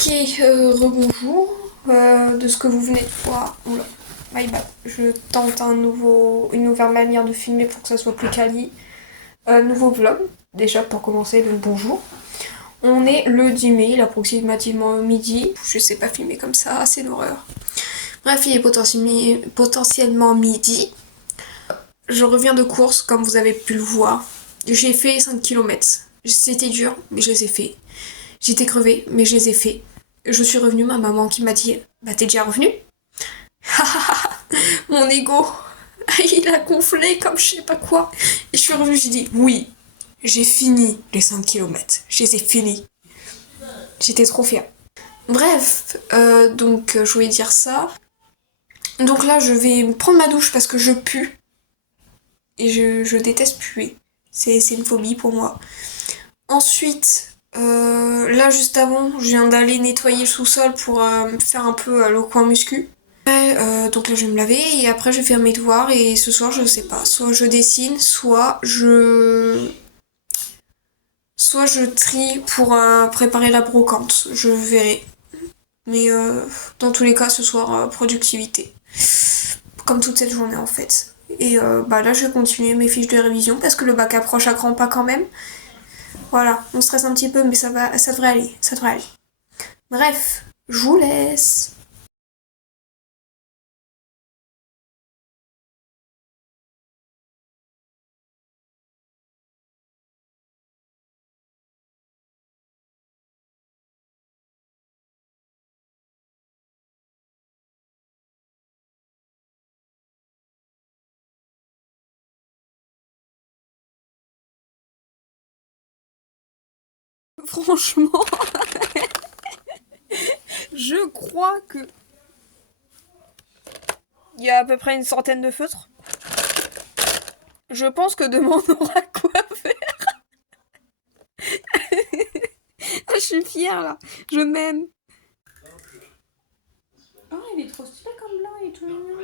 Ok, rebonjour. De ce que vous venez de voir, oula, my bad. Je tente une nouvelle manière de filmer pour que ça soit plus quali. Nouveau vlog, déjà pour commencer, donc bonjour. On est le 10 mai, il est approximativement midi. Je sais pas filmer comme ça, c'est l'horreur. Bref, il est potentiellement midi. Je reviens de course, comme vous avez pu le voir. J'ai fait 5 kilomètres. C'était dur, mais je les ai fait. J'étais crevée, mais je les ai fait. Je suis revenue, ma maman qui m'a dit bah t'es déjà revenue. Mon ego, il a gonflé comme je sais pas quoi. Et je suis revenue, j'ai dit oui, j'ai fini les 5 kilomètres. Je les ai finis. J'étais trop fière. Bref, donc je voulais dire ça. Donc là, je vais prendre ma douche parce que je pue. Et je déteste puer. C'est une phobie pour moi. Ensuite, là juste avant, je viens d'aller nettoyer le sous-sol pour faire un peu le coin muscu. Donc là je vais me laver et après je vais faire mes devoirs et ce soir je sais pas, soit je dessine, soit je trie pour préparer la brocante, je verrai. Mais dans tous les cas ce soir productivité, comme toute cette journée en fait. Et bah là je vais continuer mes fiches de révision parce que le bac approche à grands pas quand même. Voilà, on stresse un petit peu mais ça devrait aller, ça devrait aller. Bref, je vous laisse. Franchement, je crois que il y a à peu près une centaine de feutres. Je pense que demain on aura quoi faire. Ah, je suis fière là. Je m'aime. Oh, il est trop stylé comme blanc et tout mignon.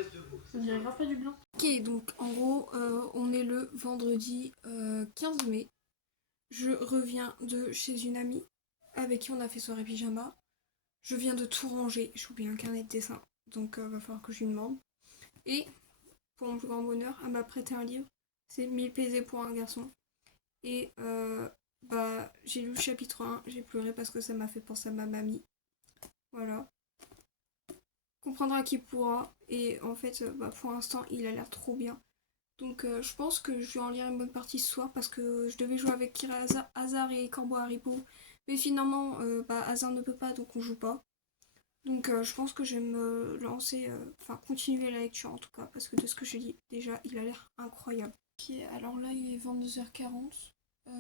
On dirait grave pas du blanc. Ok, donc en gros, on est le vendredi 15 mai. Je reviens de chez une amie avec qui on a fait soirée pyjama. Je viens de tout ranger. J'ai oublié un carnet de dessin. Donc va falloir que je lui demande. Et pour mon plus grand bonheur, elle m'a prêté un livre. C'est 1000 PZ pour un garçon. Et bah j'ai lu le chapitre 1, j'ai pleuré parce que ça m'a fait penser à ma mamie. Voilà. Comprendra qui pourra. Et en fait, bah, pour l'instant, il a l'air trop bien. Donc je pense que je vais en lire une bonne partie ce soir parce que je devais jouer avec Kira Hazard et Corbeau Haribo. Mais finalement, bah, Hazard ne peut pas, donc on joue pas. Donc je pense que je vais me lancer, enfin continuer la lecture en tout cas, parce que de ce que je lis, déjà, il a l'air incroyable. Ok, alors là, il est 22h40. Je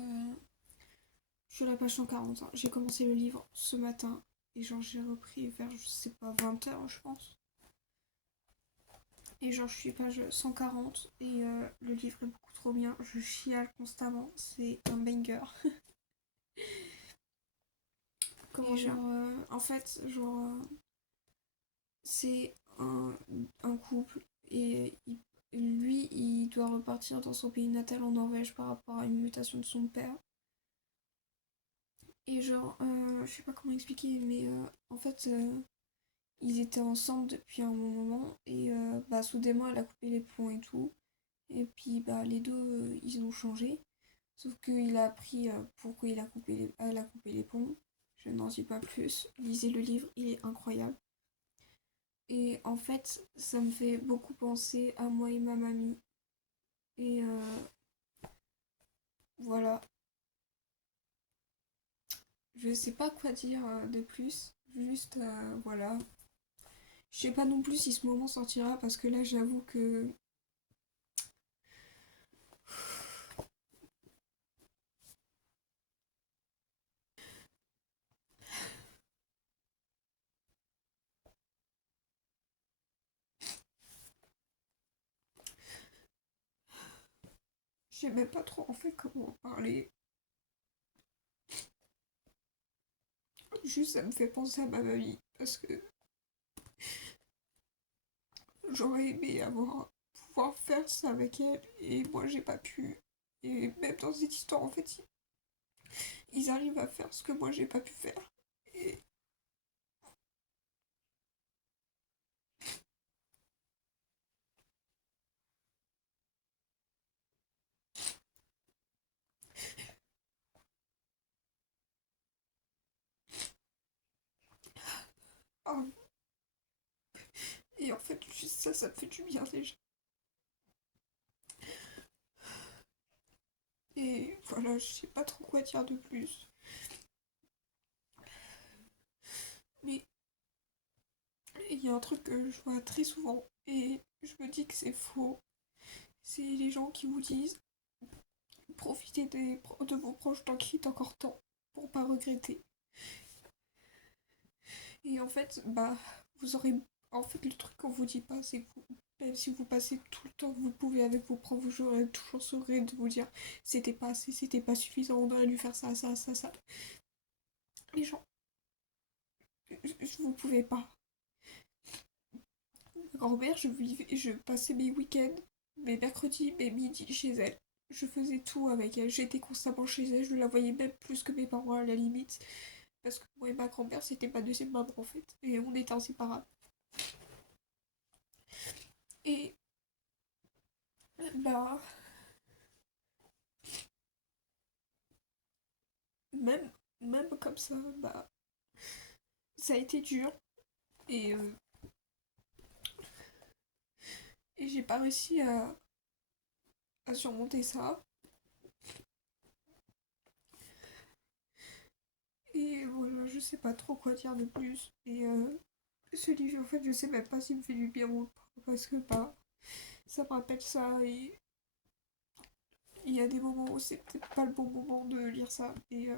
suis à la page 140. Hein. J'ai commencé le livre ce matin et genre j'ai repris vers, je sais pas, 20h je pense. Et genre je suis page 140 et le livre est beaucoup trop bien. Je chiale constamment, c'est un banger. Comment genre, en fait, genre, c'est un couple et lui, il doit repartir dans son pays natal en Norvège par rapport à une mutation de son père. Et genre, je sais pas comment expliquer, mais en fait, ils étaient ensemble depuis un bon moment et bah soudainement elle a coupé les ponts et tout. Et puis bah les deux ils ont changé. Sauf qu'il a appris pourquoi elle a coupé les ponts. Je n'en dis pas plus. Lisez le livre, il est incroyable. Et en fait, ça me fait beaucoup penser à moi et ma mamie. Et voilà. Je sais pas quoi dire de plus. Juste voilà. Je sais pas non plus si ce moment sortira parce que là j'avoue que je sais même pas trop en fait comment en parler. Juste ça me fait penser à ma mamie parce que j'aurais aimé pouvoir faire ça avec elle et moi j'ai pas pu. Et même dans cette histoire en fait ils arrivent à faire ce que moi j'ai pas pu faire. Et Ah, et en fait, juste ça, ça me fait du bien déjà. Et voilà, je sais pas trop quoi dire de plus. Mais il y a un truc que je vois très souvent et je me dis que c'est faux. C'est les gens qui vous disent profitez de vos proches tant qu'il est encore temps pour pas regretter. Et en fait, bah, vous aurez. En fait, le truc qu'on vous dit pas, c'est que même si vous passez tout le temps que vous pouvez avec vos profs, vous aurez toujours ce regret de vous dire c'était pas assez, c'était pas suffisant, on aurait dû faire ça, ça, ça, ça. Les gens, vous pouvez pas. Ma grand-mère, je passais mes week-ends, mes mercredis, mes midis chez elle. Je faisais tout avec elle, j'étais constamment chez elle, je la voyais même plus que mes parents à la limite. Parce que moi et ma grand-mère, c'était ma deuxième maman en fait. Et on était inséparables. Et bah, même, même comme ça, bah, ça a été dur. Et, euh, et j'ai pas réussi à surmonter ça. Et voilà, je sais pas trop quoi dire de plus. Ce livre, en fait, je sais même pas s'il me fait du bien ou pas. Parce que bah, ça me rappelle ça. Et il y a des moments où c'est peut-être pas le bon moment de lire ça. Le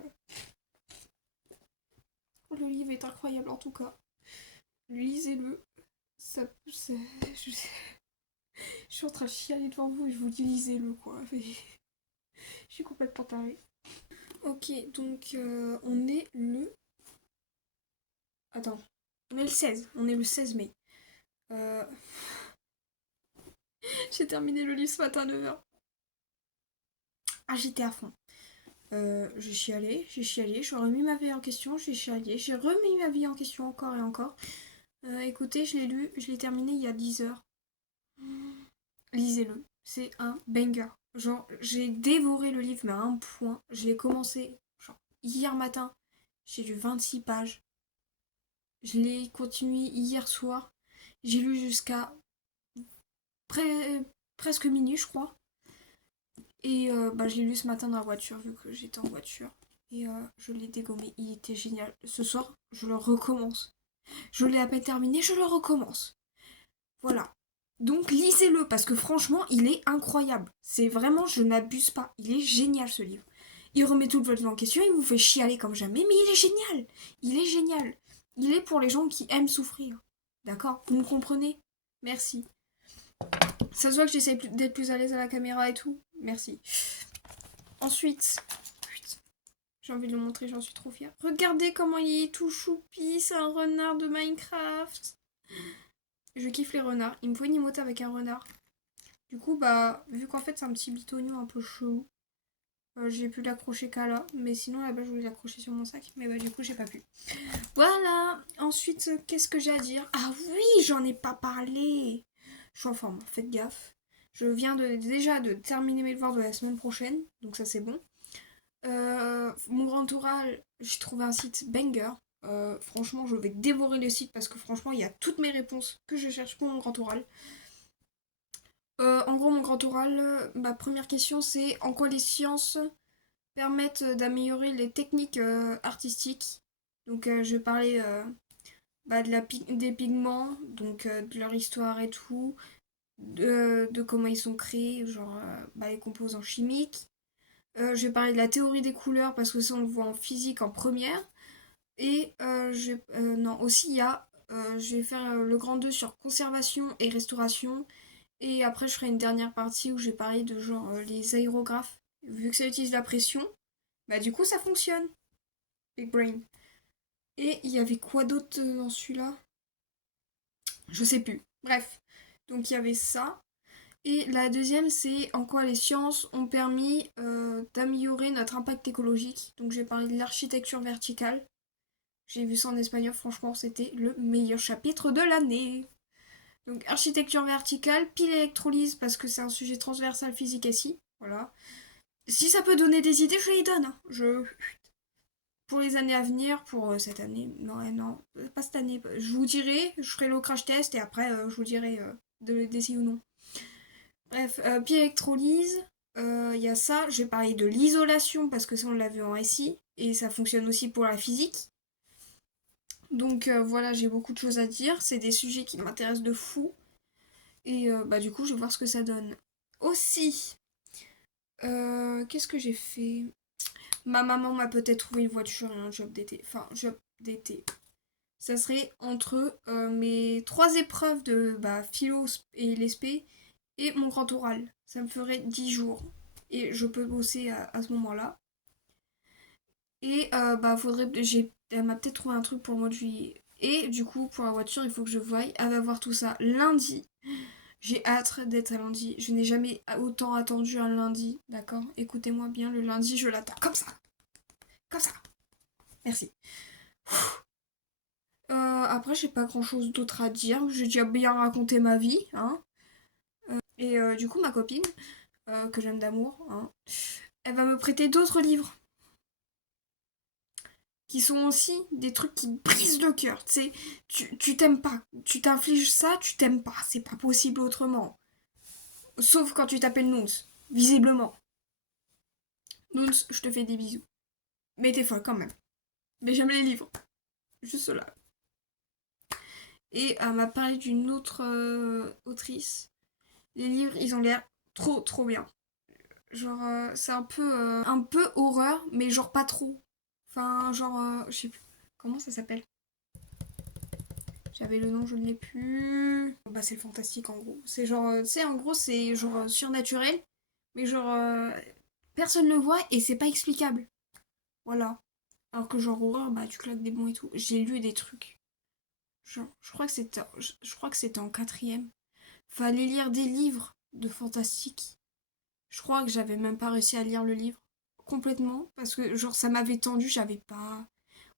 livre est incroyable en tout cas. Lisez-le. Ça, je, je suis en train de chialer devant vous et je vous dis lisez-le quoi. Mais je suis complètement tarée. Ok, donc on est le. Attends. On est le 16. On est le 16 mai. Euh... J'ai terminé le livre ce matin à 9h. Ah, j'étais à fond. J'ai chialé, j'ai remis ma vie en question, j'ai chialé, j'ai remis ma vie en question encore et encore. Écoutez, je l'ai lu, je l'ai terminé il y a 10 heures. Lisez-le, c'est un banger. Genre, j'ai dévoré le livre, mais à un point. Je l'ai commencé, genre, hier matin. J'ai lu 26 pages. Je l'ai continué hier soir. J'ai lu jusqu'à presque minuit, je crois. Et bah, je l'ai lu ce matin dans la voiture, vu que j'étais en voiture. Et je l'ai dégommé. Il était génial. Ce soir, je le recommence. Je l'ai à peine terminé, je le recommence. Voilà. Donc lisez-le, parce que franchement, il est incroyable. C'est vraiment, je n'abuse pas. Il est génial ce livre. Il remet toute votre vie en question, il vous fait chialer comme jamais, mais il est génial. Il est génial. Il est pour les gens qui aiment souffrir. D'accord? Vous me comprenez? Merci. Ça se voit que j'essaie d'être plus à l'aise à la caméra et tout. Merci. Ensuite, j'ai envie de le montrer, j'en suis trop fière. Regardez comment il est tout choupi, c'est un renard de Minecraft. Je kiffe les renards. Il me faut une emote avec un renard. Du coup, bah, vu qu'en fait c'est un petit bitonio un peu chelou, j'ai pu l'accrocher qu'à là. Mais sinon, là-bas, je voulais l'accrocher sur mon sac. Mais bah, du coup, j'ai pas pu. Voilà. Ensuite, qu'est-ce que j'ai à dire? Ah oui, j'en ai pas parlé. Je suis en forme, faites gaffe. Je viens déjà de terminer mes devoirs de la semaine prochaine. Donc ça, c'est bon. Mon grand oral, j'ai trouvé un site banger. Franchement, je vais dévorer le site parce que franchement, il y a toutes mes réponses que je cherche pour mon grand oral. En gros, mon grand oral, ma première question, c'est en quoi les sciences permettent d'améliorer les techniques artistiques. Donc, je vais parler bah, des pigments, donc de leur histoire et tout, de comment ils sont créés, genre bah, les composants chimiques. Je vais parler de la théorie des couleurs parce que ça, on le voit en physique en première. Et non, aussi, il y a. Je vais faire le grand 2 sur conservation et restauration. Et après, je ferai une dernière partie où je vais parler de genre les aérographes. Vu que ça utilise la pression, bah du coup, ça fonctionne. Big Brain. Et il y avait quoi d'autre dans celui-là? Je sais plus. Bref. Donc il y avait ça. Et la deuxième, c'est en quoi les sciences ont permis d'améliorer notre impact écologique. Donc j'ai parlé de l'architecture verticale. J'ai vu ça en espagnol, franchement, c'était le meilleur chapitre de l'année. Donc architecture verticale, pile électrolyse, parce que c'est un sujet transversal physique et si. Voilà. Si ça peut donner des idées, je les donne. Hein. pour les années à venir, pour cette année, non, pas cette année, je vous dirai, je ferai le crash test et après je vous dirai d'essayer ou non. Bref, puis électrolyse, il y a ça, je vais parler de l'isolation parce que ça on l'a vu en SI et ça fonctionne aussi pour la physique. Donc voilà, j'ai beaucoup de choses à dire, c'est des sujets qui m'intéressent de fou et bah du coup je vais voir ce que ça donne. Aussi, qu'est-ce que j'ai fait? Ma maman m'a peut-être trouvé une voiture et un job d'été. Enfin, job d'été. Ça serait entre mes 3 épreuves de philo et l'ESP et mon grand oral. Ça me ferait 10 jours. Et je peux bosser à ce moment-là. Et elle m'a peut-être trouvé un truc pour le mois de juillet. Et du coup, pour la voiture, il faut que je voie. Elle va voir tout ça lundi. J'ai hâte d'être à lundi. Je n'ai jamais autant attendu un lundi. D'accord? Écoutez-moi bien, le lundi, je l'attends comme ça. Comme ça. Merci. Après, j'ai pas grand chose d'autre à dire. J'ai déjà bien raconté ma vie, hein. Et du coup, ma copine, que j'aime d'amour, hein, elle va me prêter d'autres livres. Qui sont aussi des trucs qui brisent le cœur. Tu sais, tu t'aimes pas. Tu t'infliges ça, tu t'aimes pas. C'est pas possible autrement. Sauf quand tu t'appelles Nouns, visiblement. Nouns, je te fais des bisous. Mais t'es folle quand même. Mais j'aime les livres. Juste là. Et elle m'a parlé d'une autre autrice. Les livres, ils ont l'air trop trop bien. Genre, c'est un peu horreur, mais genre pas trop. Enfin, genre, je sais plus. Comment ça s'appelle? J'avais le nom, je ne l'ai plus. Bah, c'est le fantastique en gros. C'est genre, tu sais, en gros, c'est genre surnaturel, mais genre, personne ne le voit et c'est pas explicable. Voilà. Alors que genre, horreur, bah, tu claques des bons et tout. J'ai lu des trucs. Genre, je crois que c'était en quatrième. Fallait lire des livres de fantastique. Je crois que j'avais même pas réussi à lire le livre complètement parce que genre ça m'avait tendu, j'avais pas.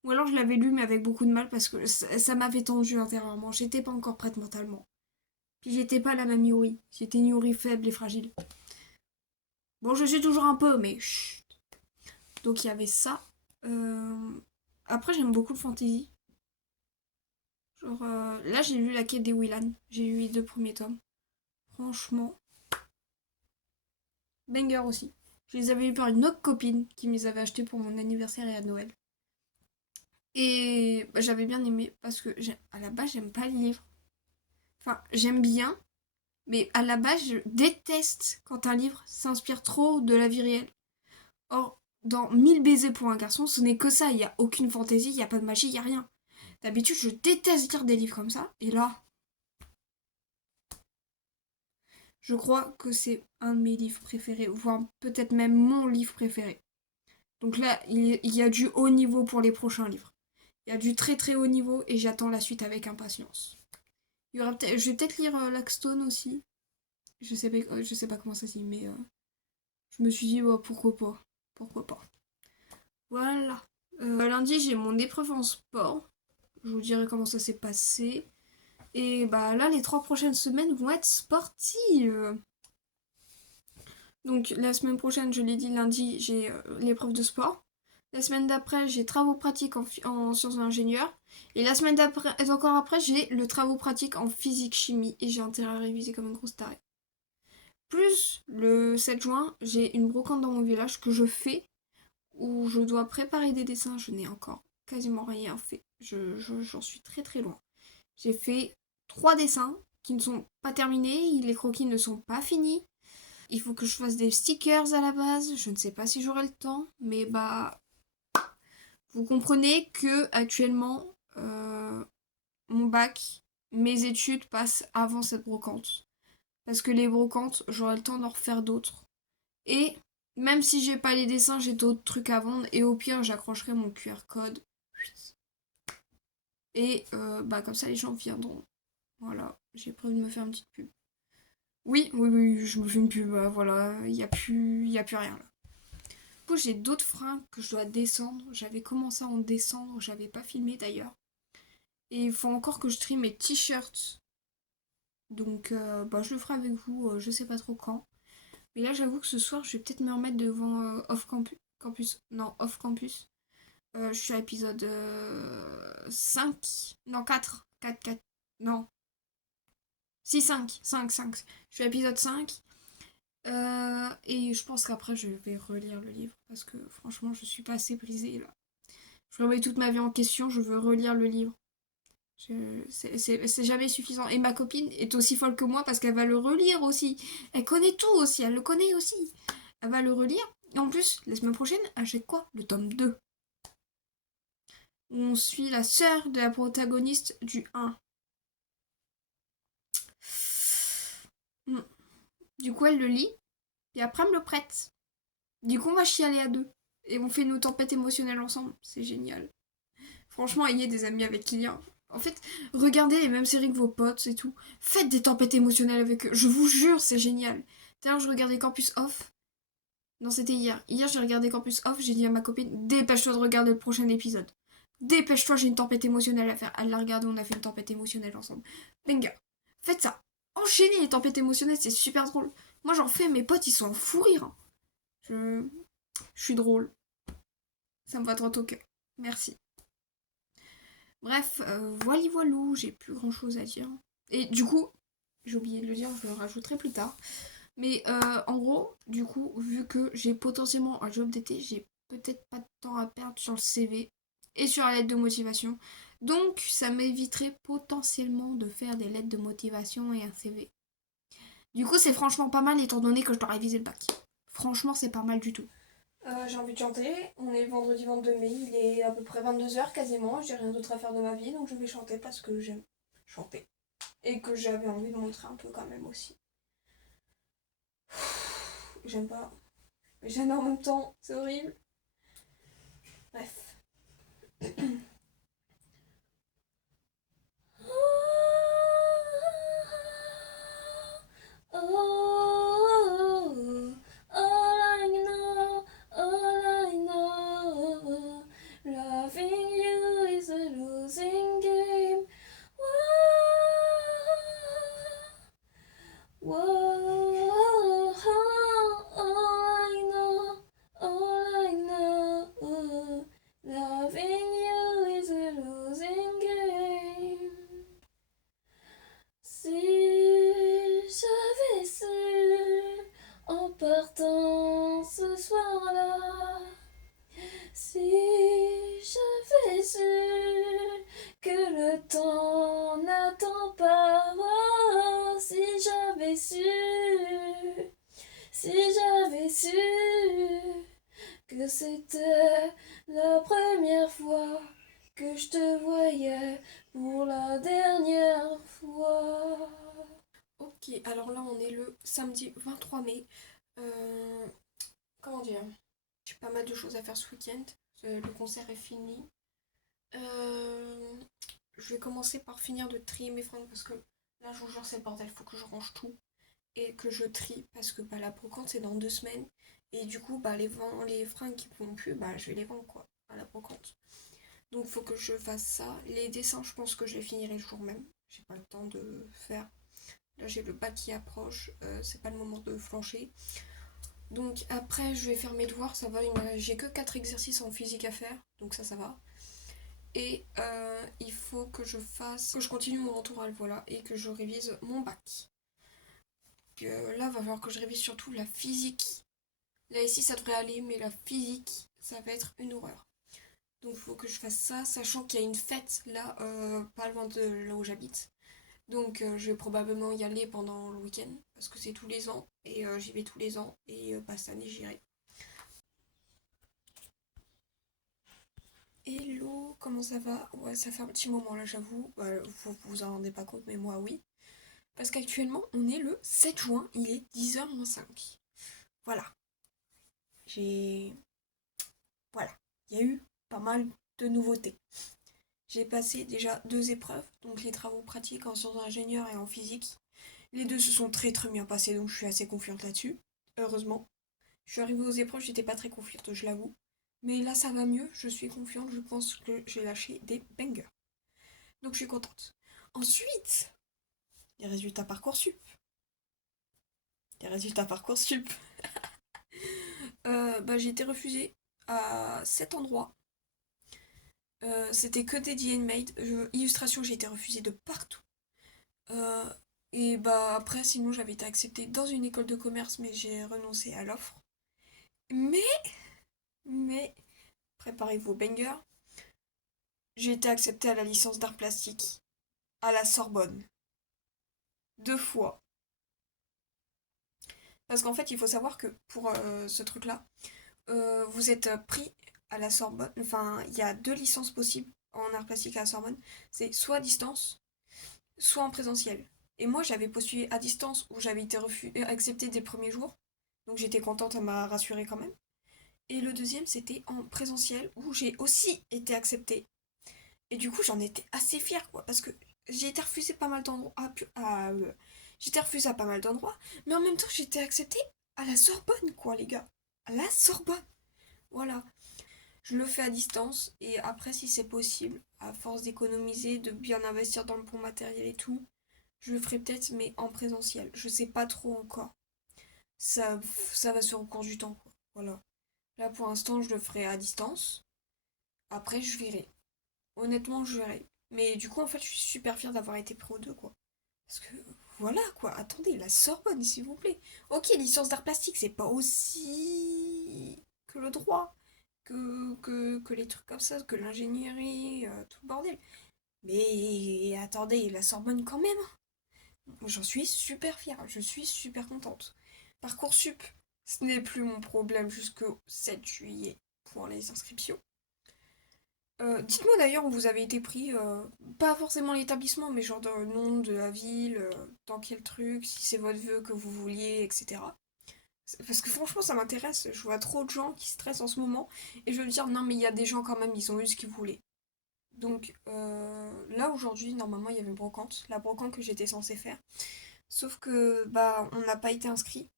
Ou alors je l'avais lu mais avec beaucoup de mal parce que ça m'avait tendu intérieurement. J'étais pas encore prête mentalement. Puis j'étais pas la même Yuri. J'étais une Yuri faible et fragile. Bon, je suis toujours un peu, mais chut. Donc il y avait ça. Euh, Après, j'aime beaucoup le fantasy. Genre, là, j'ai lu La Quête des Willan. J'ai lu les 2 premiers tomes. Franchement, banger aussi. Je les avais lus par une autre copine qui me les avait achetés pour mon anniversaire et à Noël. Et bah, j'avais bien aimé parce que à la base, j'aime pas les livres. Enfin, j'aime bien, mais à la base, je déteste quand un livre s'inspire trop de la vie réelle. Or, dans 1000 baisers pour un garçon, ce n'est que ça. Il n'y a aucune fantaisie, il n'y a pas de magie, il n'y a rien. D'habitude, je déteste lire des livres comme ça. Et là, je crois que c'est un de mes livres préférés, voire peut-être même mon livre préféré. Donc là, il y a du haut niveau pour les prochains livres. Il y a du très très haut niveau et j'attends la suite avec impatience. Je vais peut-être lire Laxstone aussi. Je sais pas comment ça se dit, mais je me suis dit, bah, pourquoi pas. Pourquoi pas. Voilà. Lundi, j'ai mon épreuve en sport. Je vous dirai comment ça s'est passé. Et bah là, les 3 prochaines semaines vont être sportives. Donc la semaine prochaine, je l'ai dit, lundi, j'ai l'épreuve de sport. La semaine d'après, j'ai travaux pratiques en sciences de l'ingénieur. Et la semaine d'après, et encore après, j'ai le travaux pratiques en physique-chimie. Et j'ai intérêt à réviser comme un gros taré. Plus le 7 juin, j'ai une brocante dans mon village que je fais. Où je dois préparer des dessins. Je n'ai encore quasiment rien fait. J'en suis très très loin. J'ai fait 3 dessins qui ne sont pas terminés. Les croquis ne sont pas finis. Il faut que je fasse des stickers à la base. Je ne sais pas si j'aurai le temps. Mais bah... Vous comprenez que actuellement, mon bac, mes études passent avant cette brocante. Parce que les brocantes, j'aurai le temps d'en refaire d'autres. Et même si j'ai pas les dessins, j'ai d'autres trucs à vendre. Et au pire, j'accrocherai mon QR code. Et bah comme ça, les gens viendront. Voilà, j'ai prévu de me faire une petite pub. Oui, oui, oui, je me fais une pub. Voilà, y a plus rien là. Du coup, j'ai d'autres fringues que je dois descendre. J'avais commencé à en descendre, j'avais pas filmé d'ailleurs. Et il faut encore que je trie mes t-shirts. Donc, bah, je le ferai avec vous, je sais pas trop quand. Mais là, j'avoue que ce soir, je vais peut-être me remettre devant off campus. Non, off campus. Je suis à l'épisode 5. Non, 4. 4, 4. Non. Si, 5. 5, 5. Je suis à l'épisode 5. Et je pense qu'après, je vais relire le livre. Parce que franchement, je suis pas assez brisée là. Je remets toute ma vie en question, je veux relire le livre. C'est jamais suffisant. Et ma copine est aussi folle que moi parce qu'elle va le relire aussi. Elle connaît tout aussi, elle le connaît aussi. Elle va le relire. Et en plus, la semaine prochaine, elle achète quoi? Le tome 2. Où on suit la sœur de la protagoniste du 1. Hmm. Du coup, elle le lit. Et après, elle me le prête. Du coup, on va chialer à deux. Et on fait nos tempêtes émotionnelles ensemble. C'est génial. Franchement, ayez des amis avec qui lire. En fait, regardez les mêmes séries que vos potes et tout. Faites des tempêtes émotionnelles avec eux. Je vous jure, c'est génial. D'ailleurs, je regardais Campus Off. Non, c'était hier. Hier, j'ai regardé Campus Off. J'ai dit à ma copine, dépêche-toi de regarder le prochain épisode. Dépêche-toi, j'ai une tempête émotionnelle à faire. Elle l'a regardé, on a fait une tempête émotionnelle ensemble. Venga, faites ça. Enchaînez les tempêtes émotionnelles, c'est super drôle. Moi, j'en fais, mes potes, ils sont en fou rire. Hein. Je... je suis drôle. Ça me va droit au cœur. Merci. Bref, voilà voilou, j'ai plus grand chose à dire. Et du coup, j'ai oublié de le dire, je le rajouterai plus tard. Mais en gros, du coup, vu que j'ai potentiellement un job d'été, j'ai peut-être pas de temps à perdre sur le CV et sur la lettre de motivation. Donc, ça m'éviterait potentiellement de faire des lettres de motivation et un CV. Du coup, c'est franchement pas mal étant donné que je dois réviser le bac. Franchement, c'est pas mal du tout. J'ai envie de chanter. On est le vendredi 22 mai, il est à peu près 22 h quasiment. J'ai rien d'autre à faire de ma vie, donc je vais chanter parce que j'aime chanter. Et que j'avais envie de montrer un peu quand même aussi. J'aime pas. Mais j'aime en même temps, c'est horrible. Bref. Oh, all I know, loving you is a losing game. Whoa, whoa, all I know, loving you is a losing game. Si j'avais su en partant ce soir-là, si j'avais su que le temps n'attend pas, oh, si j'avais su que c'était la première fois que je te voyais pour la dernière fois. Ok, alors là on est le samedi 23 mai. Comment dire? J'ai pas mal de choses à faire ce week-end. Le concert est fini. Je vais commencer par finir de trier mes fringues parce que là je vous jure c'est le bordel, faut que je range tout et que je trie parce que la brocante c'est dans 2 semaines et du coup les fringues qui ne vont plus je vais les vendre quoi à la brocante. Donc faut que je fasse ça. Les dessins je pense que je les finirai le jour même. J'ai pas le temps de faire. Là j'ai le bac qui approche, c'est pas le moment de flancher. Donc après je vais faire mes devoirs, ça va, j'ai que 4 exercices en physique à faire, donc ça va. Et il faut que je continue mon retour à voilà, et que je révise mon bac. Là, va falloir que je révise surtout la physique. Là, ici, ça devrait aller, mais la physique, ça va être une horreur. Donc, il faut que je fasse ça, sachant qu'il y a une fête, là, pas loin de là où j'habite. Donc, je vais probablement y aller pendant le week-end, parce que c'est tous les ans, et j'y vais tous les ans, et cette année, j'irai. Hello, comment ça va? Ouais, ça fait un petit moment là, j'avoue. Vous vous en rendez pas compte, mais moi, oui. Parce qu'actuellement, on est le 7 juin, il est 10h-5. Voilà. J'ai... Voilà. Il y a eu pas mal de nouveautés. J'ai passé déjà 2 épreuves, donc les travaux pratiques en sciences d'ingénieur et en physique. Les deux se sont très très bien passés, donc je suis assez confiante là-dessus. Heureusement. Je suis arrivée aux épreuves, j'étais pas très confiante, je l'avoue. Mais là, ça va mieux, je suis confiante, je pense que j'ai lâché des bangers. Donc je suis contente. Ensuite, les résultats Parcoursup. Les résultats Parcoursup. J'ai été refusée à 7 endroits. C'était que dédié handmade. Illustration, j'ai été refusée de partout. Euh, et bah après, sinon j'avais été acceptée dans une école de commerce, mais j'ai renoncé à l'offre. Mais, mais, préparez vos bangers. J'ai été acceptée à la licence d'art plastique à la Sorbonne. 2 fois. Parce qu'en fait, il faut savoir que pour ce truc-là, vous êtes pris à la Sorbonne. Enfin, il y a 2 licences possibles en art plastique à la Sorbonne. C'est soit à distance, soit en présentiel. Et moi, j'avais postulé à distance où j'avais été acceptée dès le premier jour. Donc j'étais contente, elle m'a rassurée quand même. Et le deuxième, c'était en présentiel où j'ai aussi été acceptée. Et du coup, j'en étais assez fière, quoi. Parce que j'ai été refusée pas mal d'endroits. J'ai été refusée à pas mal d'endroits. Mais en même temps, j'ai été acceptée à la Sorbonne, quoi, les gars. À la Sorbonne. Voilà. Je le fais à distance. Et après, si c'est possible, à force d'économiser, de bien investir dans le bon matériel et tout, je le ferai peut-être, mais en présentiel. Je sais pas trop encore. Ça, ça va sur le cours du temps, quoi. Voilà. Là, pour l'instant, je le ferai à distance. Après, je verrai. Honnêtement, je verrai. Mais du coup, en fait, je suis super fière d'avoir été pro 2 quoi. Parce que, voilà, quoi. Attendez, la Sorbonne, s'il vous plaît. Ok, licence d'art plastique, c'est pas aussi que le droit, que les trucs comme ça, que l'ingénierie, tout le bordel. Mais attendez, la Sorbonne quand même. J'en suis super fière, je suis super contente. Parcoursup, ce n'est plus mon problème jusqu'au 7 juillet pour les inscriptions. Dites-moi d'ailleurs où vous avez été pris, pas forcément l'établissement, mais genre dans le nom de la ville, dans quel truc, si c'est votre vœu que vous vouliez, etc. Parce que franchement, ça m'intéresse. Je vois trop de gens qui stressent en ce moment, et je veux me dire, non, mais il y a des gens quand même, ils ont eu ce qu'ils voulaient. Donc là, aujourd'hui, normalement, il y avait une brocante, la brocante que j'étais censée faire. Sauf que, bah, on n'a pas été inscrit,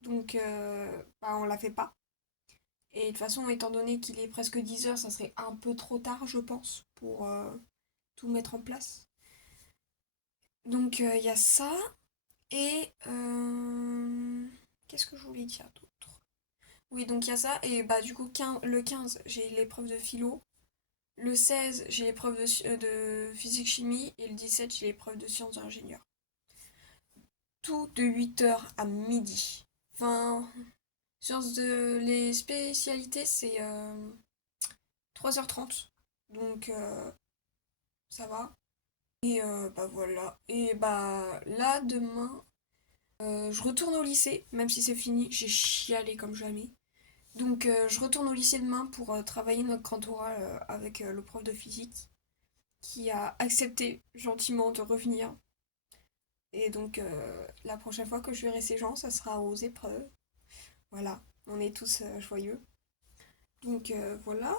donc bah, on la fait pas. Et de toute façon, étant donné qu'il est presque 10 heures, ça serait un peu trop tard, je pense, pour tout mettre en place. Donc il y a ça. Et qu'est-ce que je voulais dire d'autre? Oui, donc il y a ça. Et bah du coup, le 15, j'ai l'épreuve de philo. Le 16, j'ai l'épreuve de physique-chimie. Et le 17, j'ai l'épreuve de sciences d'ingénieur. Tout de 8 heures à midi. Enfin, les spécialités, c'est 3h30. Donc ça va. Et bah voilà. Et bah là, demain, je retourne au lycée, même si c'est fini, j'ai chialé comme jamais. Donc je retourne au lycée demain pour travailler notre grand oral avec le prof de physique qui a accepté gentiment de revenir. Et donc la prochaine fois que je verrai ces gens, ça sera aux épreuves. Voilà, on est tous joyeux. Donc voilà.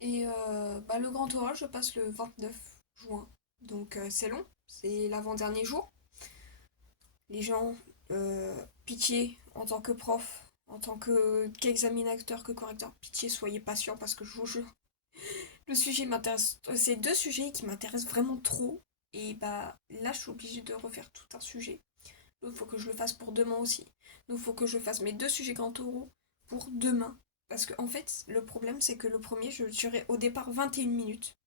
Et bah, le grand oral, je passe le 29 juin. Donc c'est long, c'est l'avant-dernier jour. Les gens, pitié, en tant que prof, en tant qu'examinateur, que correcteur, pitié, soyez patient parce que je vous jure, le sujet m'intéresse. C'est 2 sujets qui m'intéressent vraiment trop. Et bah là, je suis obligée de refaire tout un sujet. Donc, il faut que je le fasse pour demain aussi. Donc, il faut que je fasse mes 2 sujets grands oraux pour demain. Parce que, en fait, le problème, c'est que le premier, je durais au départ 21 minutes.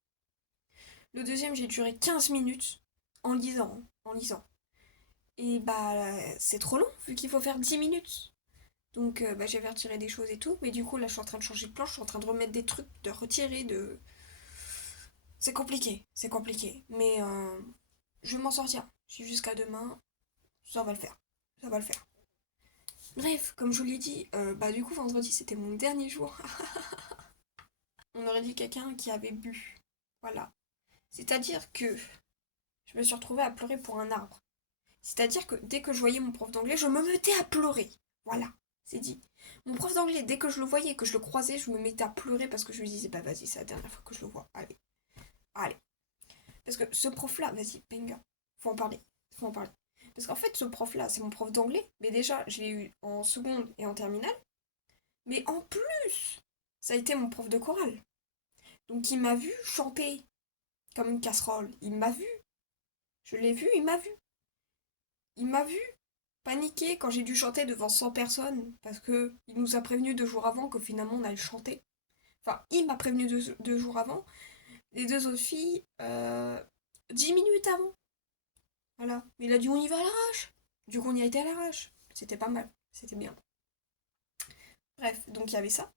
Le deuxième, j'ai duré 15 minutes en lisant. En lisant. Et bah, c'est trop long, vu qu'il faut faire 10 minutes. Donc, bah, j'avais retiré des choses et tout. Mais du coup, là, je suis en train de changer de planche, je suis en train de remettre des trucs, de retirer, de. C'est compliqué, c'est compliqué. Mais je vais m'en sortir. J'ai jusqu'à demain, ça va le faire. Ça va le faire. Bref, comme je vous l'ai dit, bah du coup vendredi c'était mon dernier jour. On aurait dit quelqu'un qui avait bu. Voilà. C'est-à-dire que je me suis retrouvée à pleurer pour un arbre. C'est-à-dire que dès que je voyais mon prof d'anglais, je me mettais à pleurer. Voilà, c'est dit. Mon prof d'anglais, dès que je le voyais et que je le croisais, je me mettais à pleurer parce que je lui disais, bah vas-y, c'est la dernière fois que je le vois. Allez, allez. Parce que ce prof-là, vas-y, banger. Faut en parler. Faut en parler. Parce qu'en fait, ce prof-là, c'est mon prof d'anglais. Mais déjà, je l'ai eu en seconde et en terminale. Mais en plus, ça a été mon prof de chorale. Donc il m'a vu chanter comme une casserole. Il m'a vu. Je l'ai vu, il m'a vu. Il m'a vu paniquer quand j'ai dû chanter devant 100 personnes parce que il nous a prévenu 2 jours avant que finalement on allait chanter. Enfin, il m'a prévenu 2 jours avant. Les 2 autres filles, 10 minutes avant. Voilà. Mais il a dit on y va à l'arrache. Du coup, on y a été à l'arrache. C'était pas mal. C'était bien. Bref, donc il y avait ça.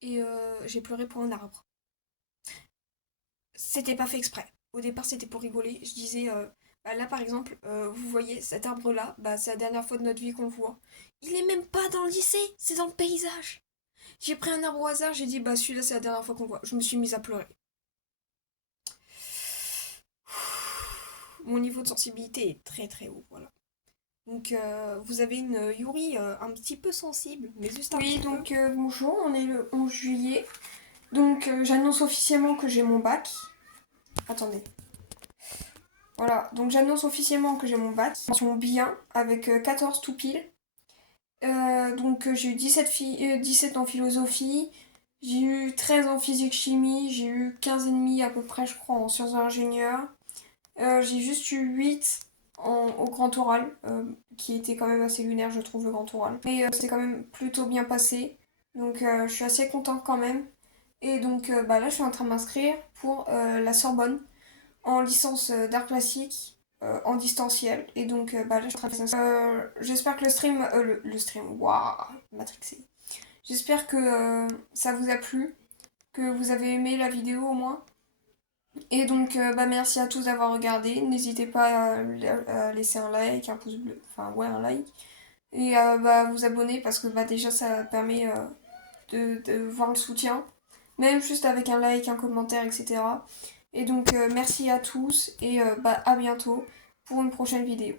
Et j'ai pleuré pour un arbre. C'était pas fait exprès. Au départ, c'était pour rigoler. Je disais, bah là par exemple, vous voyez cet arbre-là, bah c'est la dernière fois de notre vie qu'on le voit. Il est même pas dans le lycée, c'est dans le paysage. J'ai pris un arbre au hasard, j'ai dit, bah celui-là c'est la dernière fois qu'on le voit. Je me suis mise à pleurer. Mon niveau de sensibilité est très très haut, voilà. Donc vous avez une Yuri un petit peu sensible, mais juste un petit peu. Oui, donc bonjour, on est le 11 juillet. Donc j'annonce officiellement que j'ai mon bac. Attendez. Voilà, donc j'annonce officiellement que j'ai mon bac. Mention bien, avec 14 tout pile. Donc j'ai eu 17 en philosophie. J'ai eu 13 en physique-chimie. J'ai eu 15 et demi à peu près, je crois, en sciences de l'ingénieur. J'ai juste eu 8 au grand oral, qui était quand même assez lunaire, je trouve, le grand oral. Mais c'est quand même plutôt bien passé. Donc je suis assez contente quand même. Et donc bah, là, je suis en train de m'inscrire pour la Sorbonne en licence d'art classique en distanciel. Et donc bah, là, je suis en train de m'inscrire. J'espère que le stream... le stream, waouh, matrixé. J'espère que ça vous a plu, que vous avez aimé la vidéo au moins. Et donc, bah, merci à tous d'avoir regardé. N'hésitez pas à laisser un like, un pouce bleu, enfin ouais, un like. Et bah, vous abonner parce que bah, déjà ça permet de voir le soutien. Même juste avec un like, un commentaire, etc. Et donc, merci à tous et bah, à bientôt pour une prochaine vidéo.